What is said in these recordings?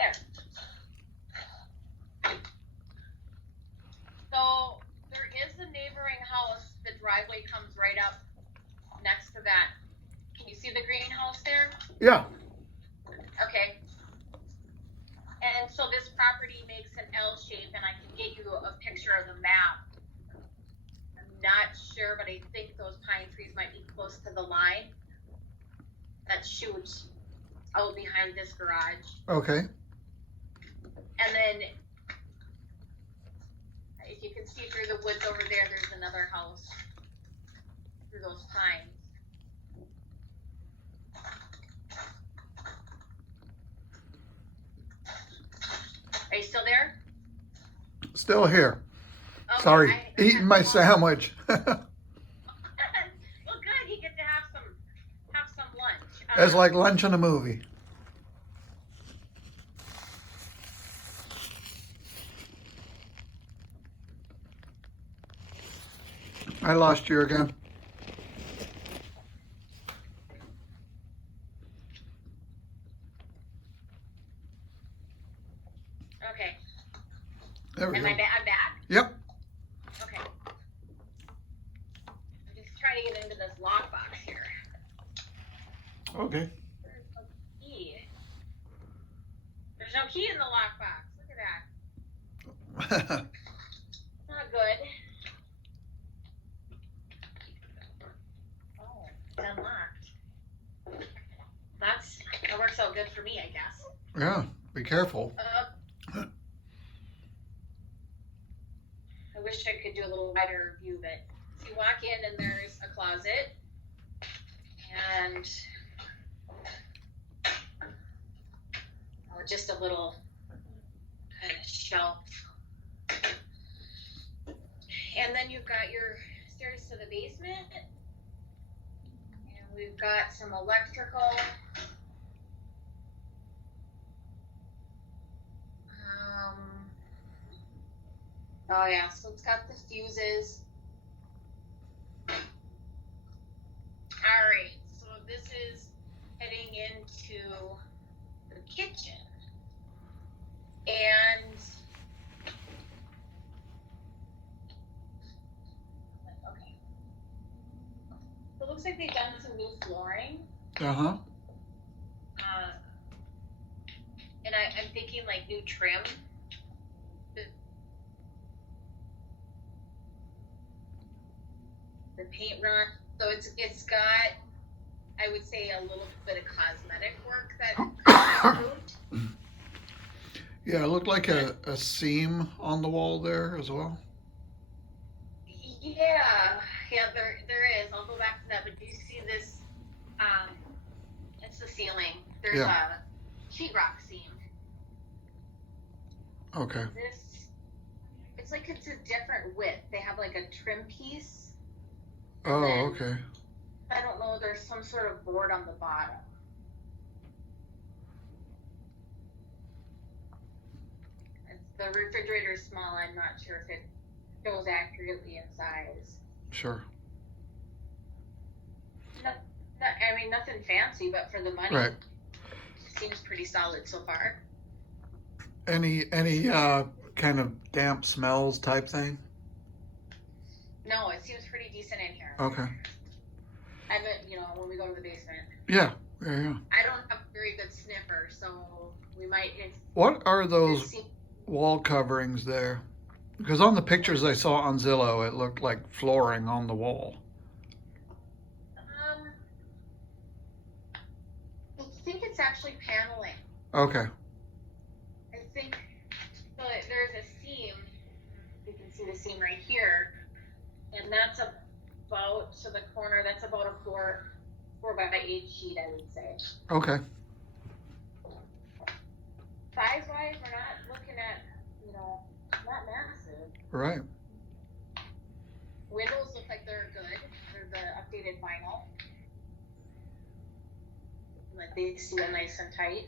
There. So there is a neighboring house. The driveway comes right up next to that. Can you see the greenhouse there? Yeah. Okay. And so this property makes an L shape, and I can get you a picture of the map. I'm not sure, but I think those pine trees might be close to the line that shoots out behind this garage. Okay. And then if you can see through the woods over there, there's another house through those pines. Are you still there? Still here. Okay, Sorry, I eating my sandwich. Well, good. You get to have some lunch. It's like lunch and a movie. I lost you again. Okay. There we Am go. I'm back? Yep. Okay. I'm just trying to get into this lockbox here. Okay. There's no key. There's no key in the lockbox. Look at that. Not good. Oh, it's unlocked. That works out good for me, I guess. Yeah, be careful. I wish I could do a little wider view, but so you walk in and there's a closet and just a little kind of shelf. And then you've got your stairs to the basement. And we've got some electrical. Oh yeah, so it's got the fuses. Alright, so this is heading into the kitchen. And okay. So it looks like they've done some new flooring. Uh-huh. And I'm thinking like new trim. The paint run. So it's got, I would say, a little bit of cosmetic work that improved. Yeah, it looked like a seam on the wall there as well. Yeah, there is. I'll go back to that. But do you see this? It's the ceiling. There's a sheetrock seam. Okay. It's like it's a different width. They have like a trim piece. Oh, okay. I don't know. There's some sort of board on the bottom. The refrigerator is small. I'm not sure if it goes accurately in size. Sure. I mean, nothing fancy, but for the money, Right. It seems pretty solid so far. Any kind of damp smells type thing? No, it seems pretty decent in here. Okay. I haven't, when we go to the basement. Yeah. I don't have a very good sniffer, so we might. What are those wall coverings there? Because on the pictures I saw on Zillow, it looked like flooring on the wall. I think it's actually paneling. Okay. I think so. There's a seam. You can see the seam right here, and that's about to the corner. That's about a 4x8 sheet, I would say. Okay. Size-wise, we're not looking at, not massive. Right. Windows look like they're good. They're the updated vinyl. Like they seal nice and tight.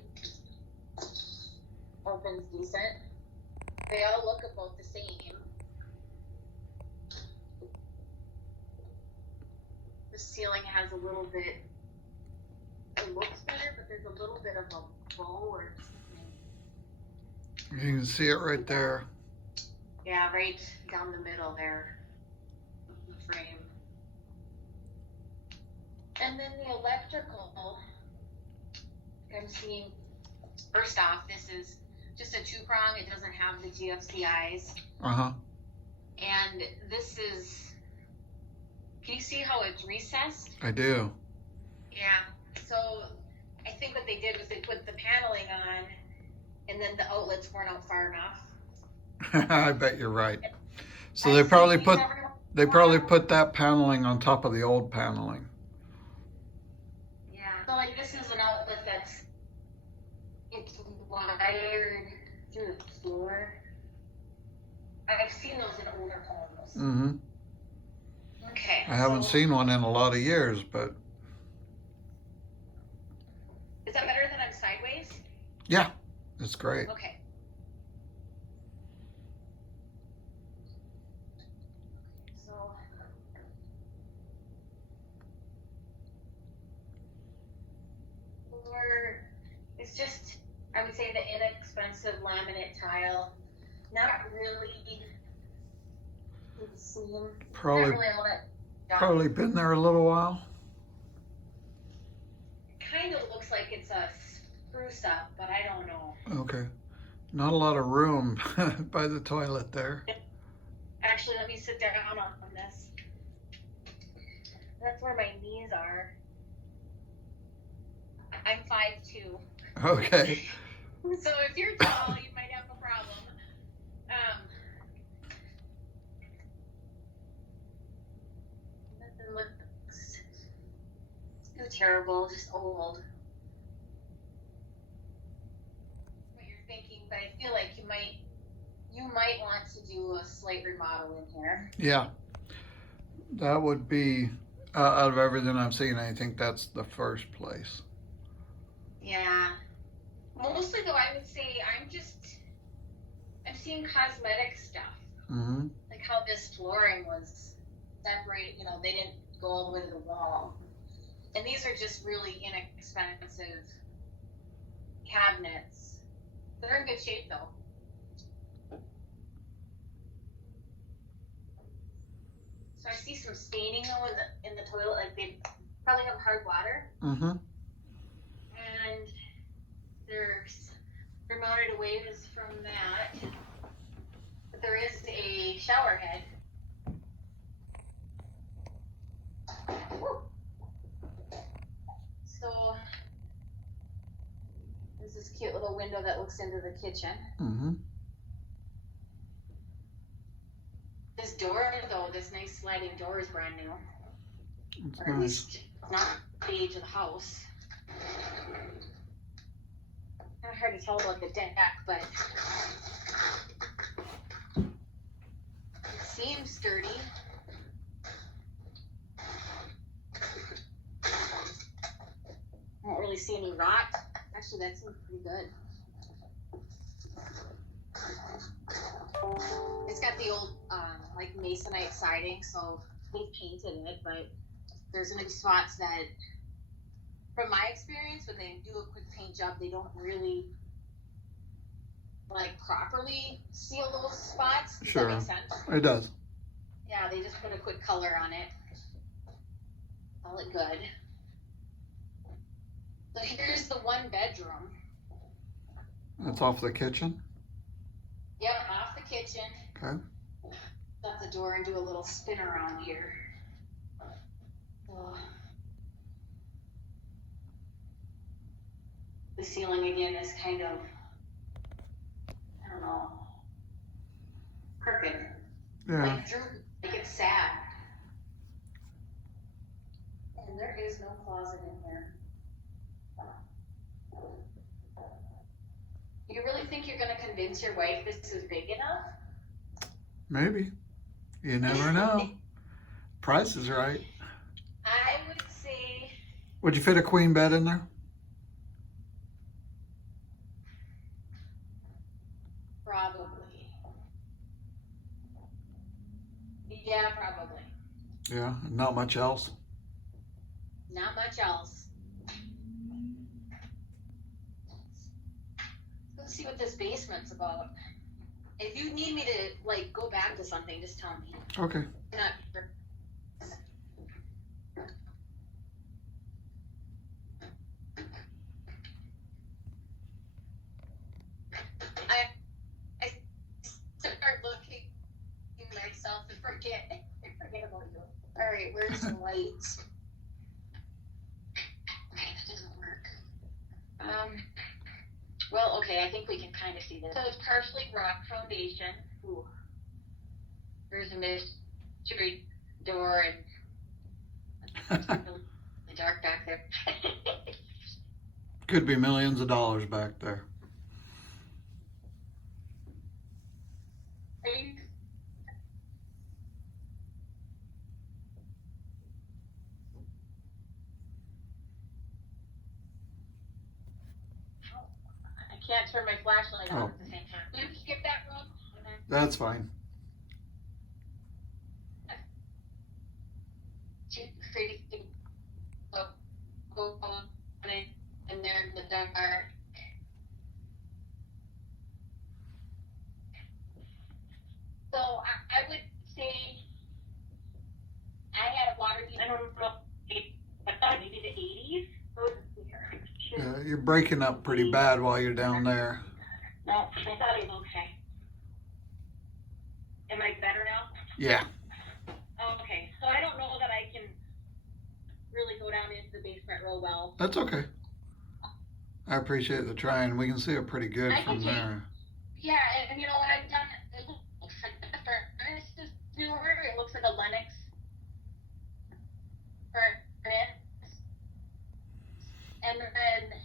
Opens decent. They all look about the same. The ceiling has a little bit, it looks better, but there's a little bit of a bow or something You can see it right there. Yeah, right down the middle there, the frame. And then the electrical, I'm seeing, first off, this is just a 2-prong. It doesn't have the GFCIs. Uh-huh. And this is, can you see how it's recessed? I do. Yeah. So I think what they did was they put the paneling on, and then the outlets weren't out far enough. I bet you're right. So they probably put that paneling on top of the old paneling. Yeah. So like this is an outlet it's wired through the floor. I've seen those in older homes. Mm-hmm. Okay. I haven't seen one in a lot of years, but. Is that better than I'm sideways? Yeah, it's great. Okay. So. It's just, I would say, the inexpensive laminate tile. Not really. Probably been there a little while. Kind of looks like it's a spruce up, but I don't know. Okay. Not a lot of room by the toilet there. Actually, let me sit down on this. That's where my knees are. I'm 5'2". Okay. So if you're tall, you might have a problem. Nothing looks too terrible, just old. What you're thinking, but I feel like you might want to do a slight remodel in here. Yeah. That would be, out of everything I've seen, I think that's the first place. Yeah. Mostly though, I would say I'm seeing cosmetic stuff. Mm-hmm. Like how this flooring was separated, they didn't go all the way to the wall. And these are just really inexpensive cabinets. They're in good shape though. So I see some staining though in the toilet, like they probably have hard water. Mm-hmm. And they're mounted away from that. But there is a shower head. Woo. So there's this cute little window that looks into the kitchen. Mm-hmm. This door, though, this nice sliding door is brand new. It's Or at nice. least not the age of the house. Kind of hard to tell about the deck, but it seems sturdy. I don't really see any rot. Actually, that seems pretty good. It's got the old, like masonite siding, so they painted it, but there's gonna be spots that, from my experience, when they do a quick paint job, they don't really, properly seal those spots. Does Sure. that make sense? It does. Yeah, they just put a quick color on it. Call it good. So here's the 1 bedroom. That's off the kitchen. Yep, off the kitchen. Okay. Shut the door and do a little spin around here. So, the ceiling again is kind of, I don't know, crooked. Yeah. Like it's sad. And there is no closet in here. You really think you're going to convince your wife this is big enough? Maybe. You never know. Price is right. I would say. Would you fit a queen bed in there? Probably. Yeah, probably. Yeah, not much else. Not much else. Let's see what this basement's about. If you need me to like go back to something, just tell me. Okay. Not sure. I start looking at myself and forget about you. All right, where's the lights? Okay, that doesn't work. Well, okay, I think we can kind of see this. So it's partially rock foundation. Ooh. There's a mystery door and it's really dark back there. Could be millions of dollars back there. Are you? I can't turn my flashlight on at the same time. Can you skip that room? That's fine. Too crazy to go on in there in the dark. So I would say I had a water heater. I don't know, I thought maybe the 80s. Yeah, you're breaking up pretty bad while you're down there. No, I thought it was okay. Am I better now? Yeah. Okay, so I don't know that I can really go down into the basement real well. That's okay. I appreciate the trying. We can see it pretty good I can from take- there. Yeah, and you know what I've done? It looks like the furnace is newer. It looks like a Lennox furnace. And then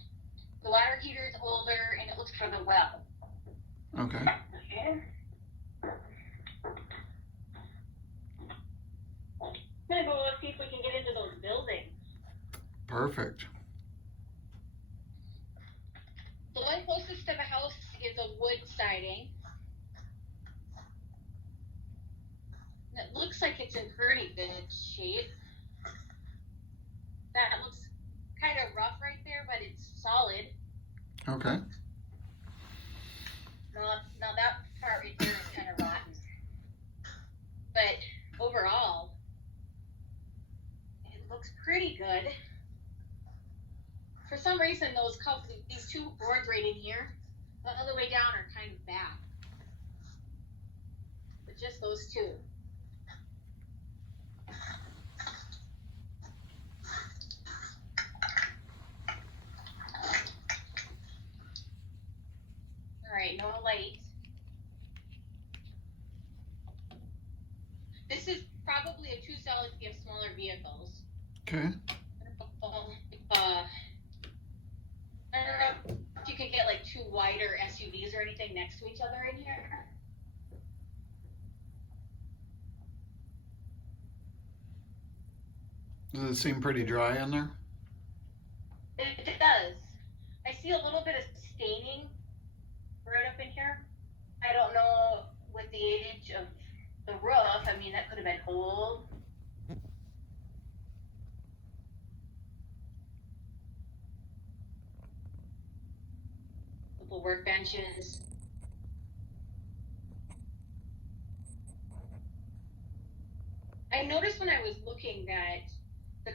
the water heater is older, and it looks for the well. Okay. Okay. I'm gonna go see if we can get into those buildings. Perfect. The one closest to the house is a wood siding. It looks like it's in pretty good shape. That looks kind of rough right there, but it's solid. Okay. Now that part right there is kind of rotten. But overall, it looks pretty good. For some reason, these two boards right in here, the other way down, are kind of bad. But just those two. All right, no light. This is probably a 2-solid if you have smaller vehicles. Okay. I don't know if you could get like 2 wider SUVs or anything next to each other in here. Does it seem pretty dry in there? It does. I see a little bit of staining right up in here. I don't know with the age of the roof. I mean, that could have been old. Couple workbenches. I noticed when I was looking that the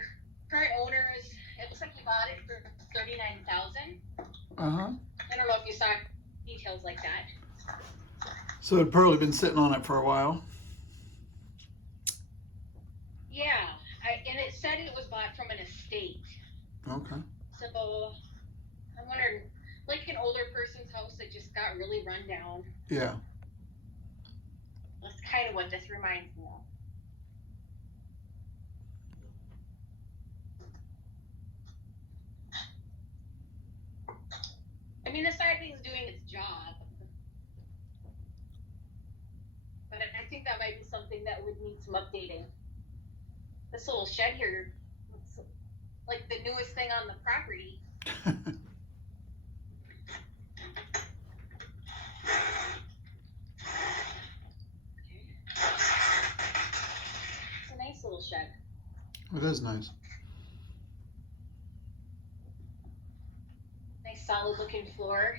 current owners, it looks like he bought it for $39,000. Uh-huh. I don't know if you saw details like that. So it'd probably been sitting on it for a while. Yeah, and it said it was bought from an estate. Okay. So I'm wondering, like an older person's house that just got really run down. Yeah. That's kind of what this reminds me of. I mean, the siding's doing its job. But I think that might be something that would need some updating. This little shed here looks like the newest thing on the property. It's a nice little shed. It is nice. Nice solid looking floor.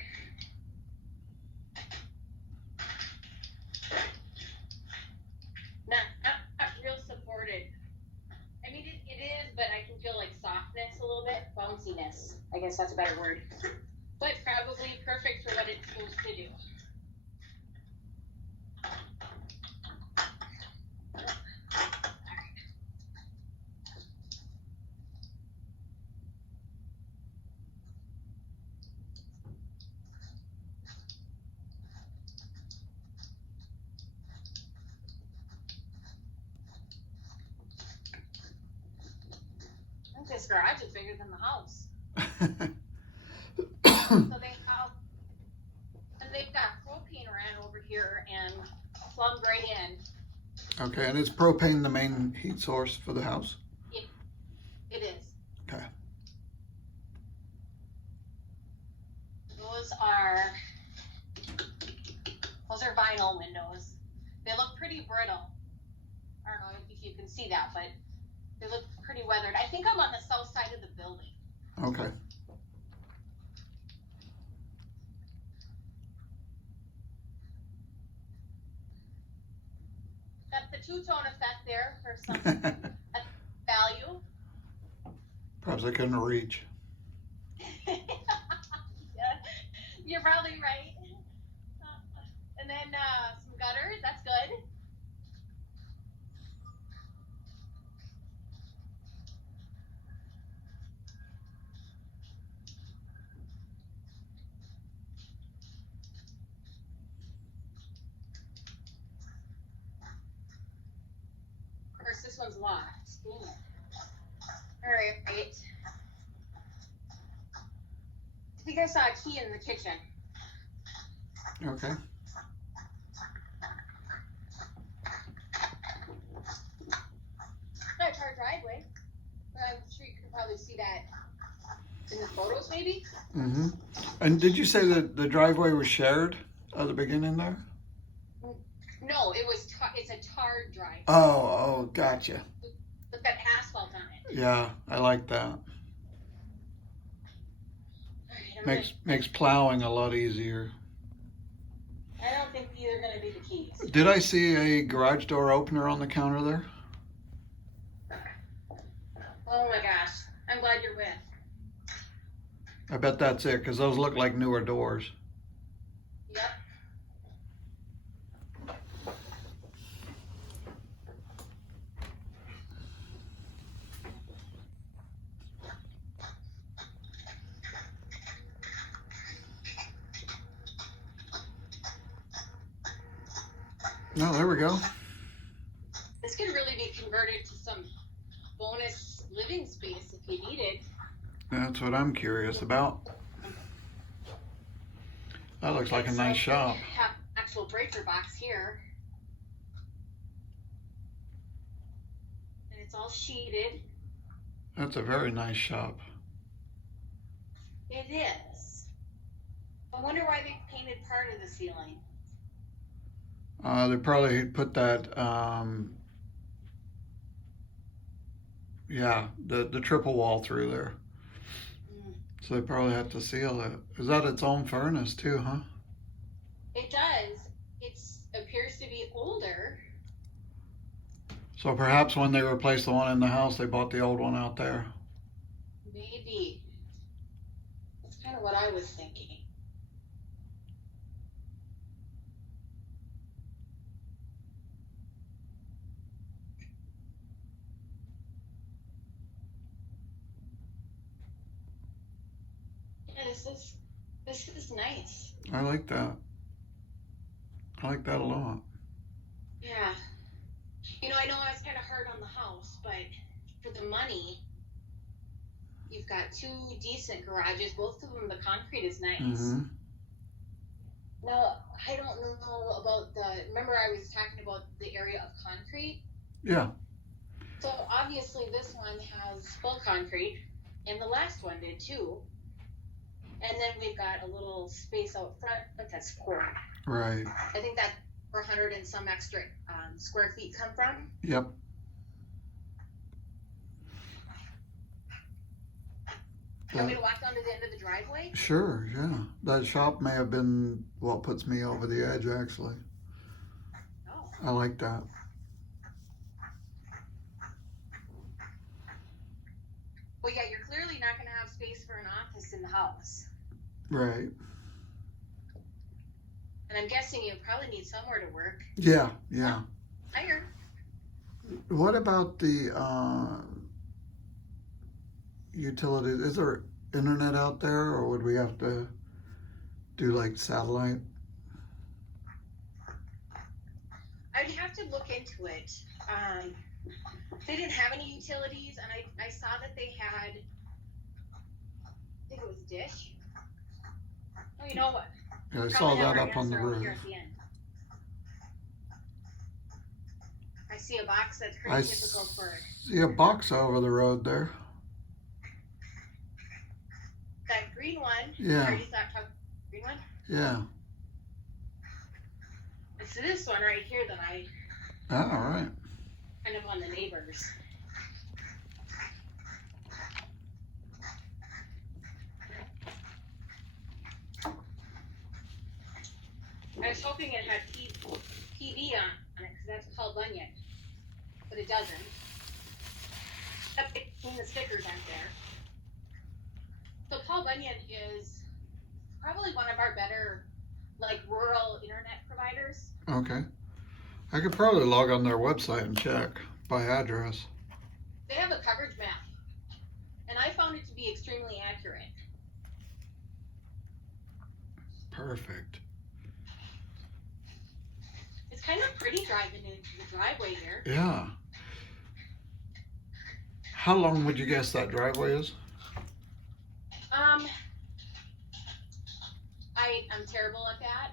guess that's a better word. But probably perfect for what it's supposed to do. I think this garage is bigger than the house. So they have, and they've got propane ran over here and plumbed right in. Okay, and is propane the main heat source for the house? It is. Okay. Those are vinyl windows. They look pretty brittle. I don't know if you can see that, but they look pretty weathered. I think I'm on the south side of the building. Okay. Got the two-tone effect there for some value. Perhaps I couldn't reach. Yeah, you're probably right. And then some gutters, that's good. Of course, this one's locked. Damn it. All right. I think I saw a key in the kitchen. Okay. That's our driveway. I'm sure you can probably see that in the photos, maybe. Mm-hmm. And did you say that the driveway was shared at the beginning there? No, it's a tarred driveway. Oh, gotcha. With that asphalt on it. Yeah, I like that. All right, Makes plowing a lot easier. I don't think these are going to be the keys. Did I see a garage door opener on the counter there? Oh my gosh. I'm glad you're with. I bet that's it, because those look like newer doors. Yep. Oh, there we go. This could really be converted to some bonus living space if you need it. That's what I'm curious about. That looks like a nice shop. Have actual breaker box here. And it's all sheeted. That's a very nice shop. It is. I wonder why they painted part of the ceiling. They probably put that, yeah, the triple wall through there. So they probably had to seal it. Is that its own furnace too, huh? It does. It appears to be older. So perhaps when they replaced the one in the house, they bought the old one out there. Maybe. That's kind of what I was thinking. Yeah, this is nice. I like that. I like that a lot. Yeah. You know, I know I was kind of hard on the house, but for the money, you've got two decent garages. Both of them, the concrete is nice. Mm-hmm. Now, I don't know about remember I was talking about the area of concrete? Yeah. So obviously this one has full concrete, and the last one did too. And then we've got a little space out front that's poured. Right. I think that's 400 and some extra square feet come from. Yep. You want me to walk down to the end of the driveway? Sure, yeah. That shop may have been what puts me over the edge, actually. Oh. I like that. Well, yeah, you're clearly not going to have space space for an office in the house. Right. And I'm guessing you probably need somewhere to work. Yeah. Higher. What about the utilities? Is there internet out there, or would we have to do like satellite? I'd have to look into it. They didn't have any utilities, and I saw that they had, I think it was Dish. Oh, you know what? Yeah, I saw Probably have that our up on the answer over roof. here at the end. I see a box that's I pretty typical for see a box over the road there. that green one. Yeah. Or you thought green one? Yeah. It's this one right here that I All right. kind of on the neighbors. I was hoping it had PD on it because that's Paul Bunyan, but it doesn't. Except the stickers aren't there. So Paul Bunyan is probably one of our better, like, rural internet providers. Okay. I could probably log on their website and check by address. They have a coverage map, and I found it to be extremely accurate. Perfect. It's kind of pretty driving into the driveway here. Yeah. How long would you guess that driveway is? I'm terrible at that.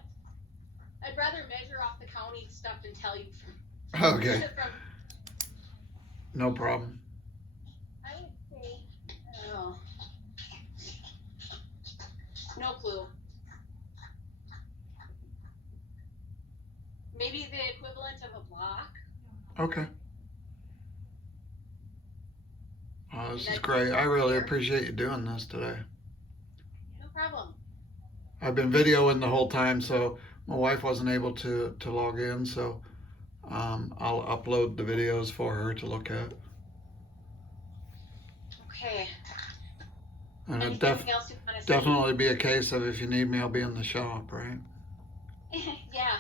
I'd rather measure off the county stuff than tell you Okay. from, No problem. I would say, oh, no clue. Maybe the equivalent of a block. Okay. Oh, this is great. I really appreciate you doing this today. No problem. I've been videoing the whole time, so my wife wasn't able to log in, so I'll upload the videos for her to look at. Okay. And it Anything else you want to say? definitely be a case of if you need me, I'll be in the shop, right? Yeah.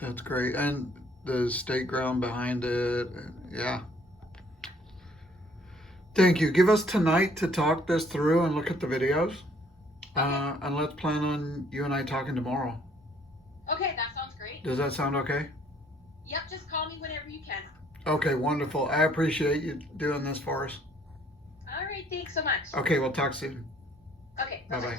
That's great. And the state ground behind it, yeah. Thank you. Give us tonight to talk this through and look at the videos. And let's plan on you and I talking tomorrow. Okay, that sounds great. Does that sound okay? Yep, just call me whenever you can. Okay, wonderful. I appreciate you doing this for us. All right, thanks so much. Okay, we'll talk soon. Okay, Bye-bye.